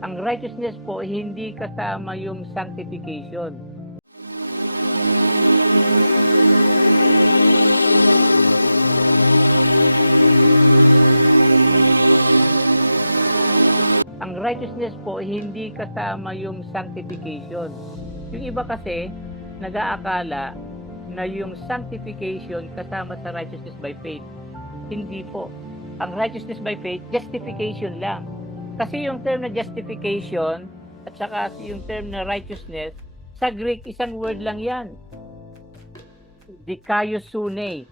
Ang righteousness po hindi kasama yung sanctification. Ang righteousness po hindi kasama yung sanctification. Yung iba kasi nag-aakala na yung sanctification kasama sa righteousness by faith. Hindi po. Ang righteousness by faith, justification lang. Kasi yung term na justification at saka yung term na righteousness, sa Greek, isang word lang yan. Dikaiosune.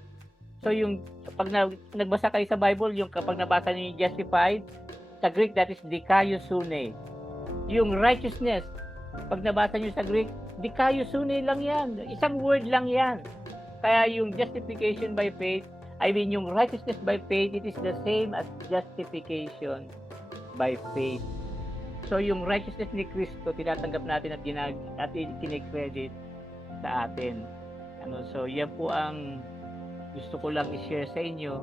So yung pag nagbasa kayo sa Bible, yung kapag nabasa niyo yung justified, sa Greek, that is dikaiosune. Yung righteousness, pag nabasa niyo sa Greek, dikaiosune lang yan. Isang word lang yan. Kaya yung justification by faith, I mean yung righteousness by faith, it is the same as justification by faith. So yung righteousness ni Kristo, tinatanggap natin at kinikredit sa atin. So yan po ang gusto ko lang i-share sa inyo